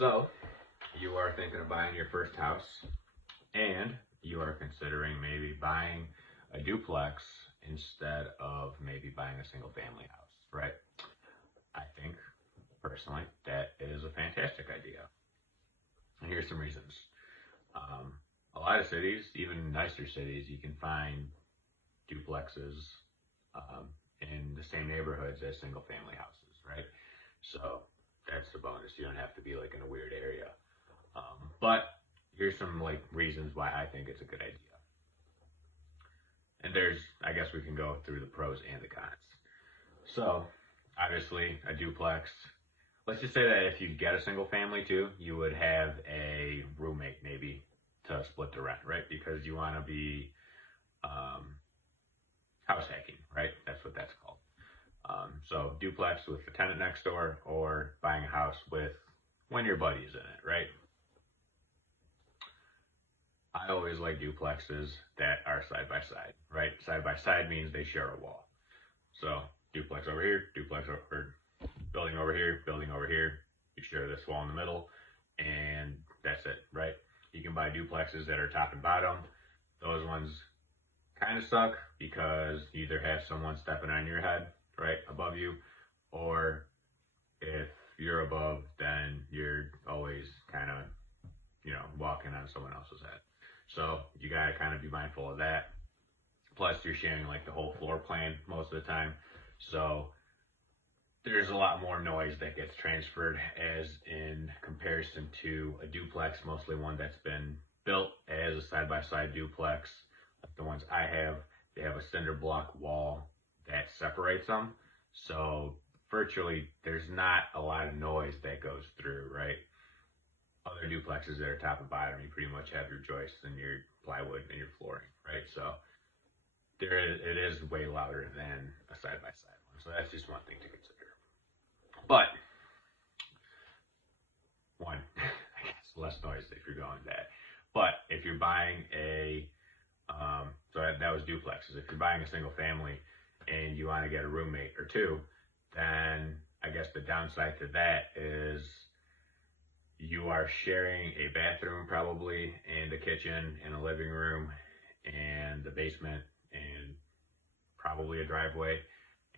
So, you are thinking of buying your first house, and you are considering maybe buying a duplex instead of maybe buying a single family house, right? I think, personally, that is a fantastic idea. And here's some reasons. A lot of cities, even nicer cities, you can find duplexes in the same neighborhoods as single family houses, right? So that's the bonus. You don't have to be like in a weird area. But here's some like reasons why I think it's a good idea. And I guess we can go through the pros and the cons. So obviously a duplex, let's just say that if you get a single family too, you would have a roommate maybe to split the rent, right? Because you want to be house hacking, right? That's what that's called. So duplex with the tenant next door, or buying a house with one of your buddies in it, right? I always like duplexes that are side by side, right? Side by side means they share a wall. So duplex over here, duplex over, building over here, building over here. You share this wall in the middle, and that's it, right? You can buy duplexes that are top and bottom. Those ones kind of suck because you either have someone stepping on your head, right, above you, or if you're above, then you're always kind of, walking on someone else's head. So you got to kind of be mindful of that. Plus, you're sharing like the whole floor plan most of the time. So there's a lot more noise that gets transferred as in comparison to a duplex, mostly one that's been built as a side-by-side duplex. Like the ones I have, they have a cinder block wall that separates them. So virtually there's not a lot of noise that goes through, right? Other duplexes that are top and bottom, you pretty much have your joists and your plywood and your flooring, right? So it is way louder than a side-by-side one. So that's just one thing to consider. But one, I guess less noise if you're going that. But if you're buying so that was duplexes. If you're buying a single family and you want to get a roommate or two, then I guess the downside to that is you are sharing a bathroom probably, and a kitchen, and a living room, and the basement, and probably a driveway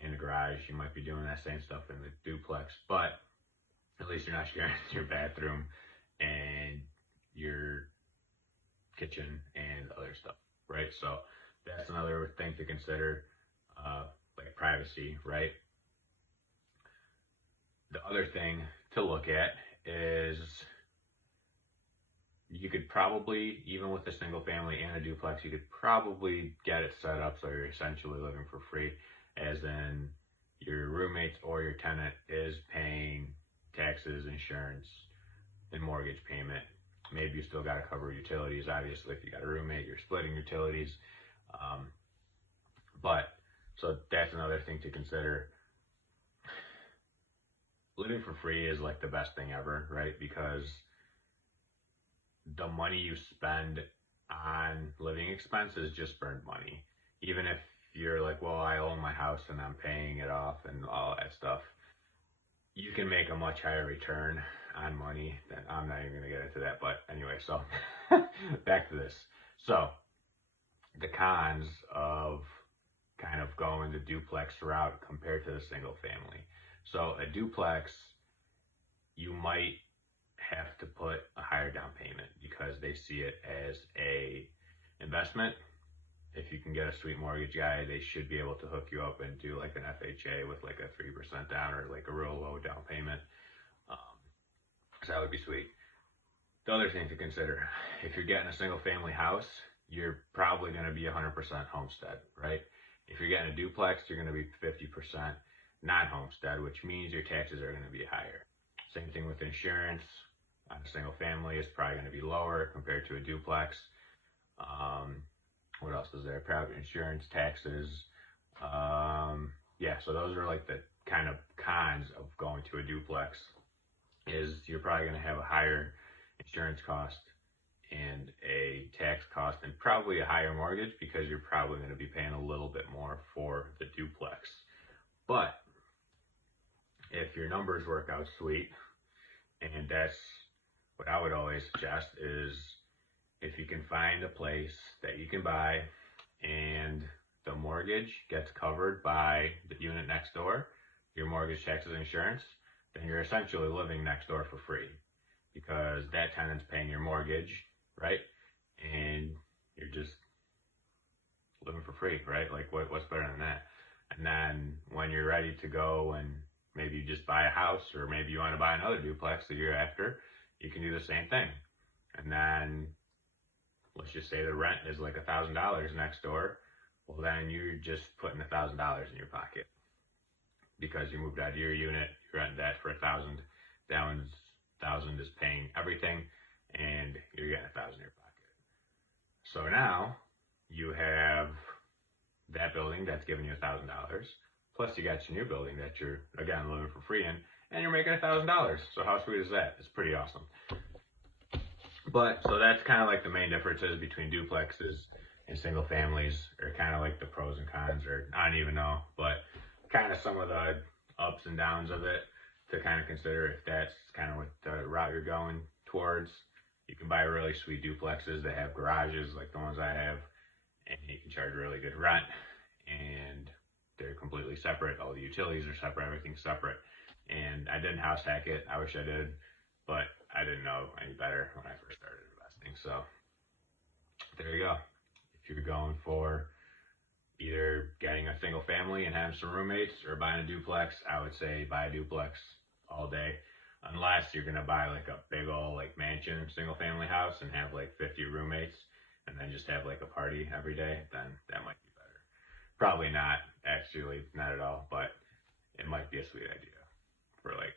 and a garage. You might be doing that same stuff in the duplex, but at least you're not sharing your bathroom and your kitchen and other stuff, right? So that's another thing to consider, like privacy, right? The other thing to look at is you could probably, even with a single family and a duplex, you could probably get it set up so you're essentially living for free, as in your roommates or your tenant is paying taxes, insurance, and mortgage payment. Maybe you still got to cover utilities. Obviously, if you got a roommate, you're splitting utilities. So that's another thing to consider. Living for free is like the best thing ever, right? Because the money you spend on living expenses just burned money. Even if you're like, well, I own my house and I'm paying it off and all that stuff, you can make a much higher return on money. I'm not even going to get into that, but anyway, so back to this. So the cons of kind of going the duplex route compared to the single family. So a duplex, you might have to put a higher down payment because they see it as a investment. If you can get a sweet mortgage guy, they should be able to hook you up and do like an FHA with like a 3% down or like a real low down payment. So that would be sweet. The other thing to consider, if you're getting a single family house, you're probably going to be 100% homestead, right? If you're getting a duplex, you're going to be 50% non-homestead, which means your taxes are going to be higher. Same thing with insurance. On a single family, it's probably going to be lower compared to a duplex. What else is there? Private insurance, taxes. So those are like the kind of cons of going to a duplex. Is you're probably going to have a higher insurance cost and a tax cost and probably a higher mortgage because you're probably going to be paying a little bit more for the duplex. But if your numbers work out sweet, and that's what I would always suggest is if you can find a place that you can buy and the mortgage gets covered by the unit next door, your mortgage, taxes, insurance, then you're essentially living next door for free because that tenant's paying your mortgage, right? And you're just living for free, right? Like what's better than that? And then when you're ready to go and maybe you just buy a house or maybe you want to buy another duplex the year after, you can do the same thing. And then let's just say the rent is like $1,000 next door. Well, then you're just putting $1,000 in your pocket because you moved out of your unit, you rented that for $1,000. That one's $1,000 is paying everything, and you're getting $1,000 in your pocket. So now you have that building that's giving you $1,000, plus you got your new building that you're again living for free in, and you're making $1,000. So how sweet is that? It's pretty awesome. But so that's kind of like the main differences between duplexes and single families, or kind of like the pros and cons, or I don't even know, but kind of some of the ups and downs of it to kind of consider if that's kind of what the route you're going towards. You can buy really sweet duplexes that have garages like the ones I have, and you can charge really good rent, and they're completely separate. All the utilities are separate, everything's separate. And I didn't house hack it. I wish I did, but I didn't know any better when I first started investing. So there you go. If you're going for either getting a single family and having some roommates or buying a duplex, I would say buy a duplex all day. Unless you're going to buy like a big old like mansion single family house and have like 50 roommates and then just have like a party every day, then that might be better. Probably not, actually, not at all, but it might be a sweet idea for like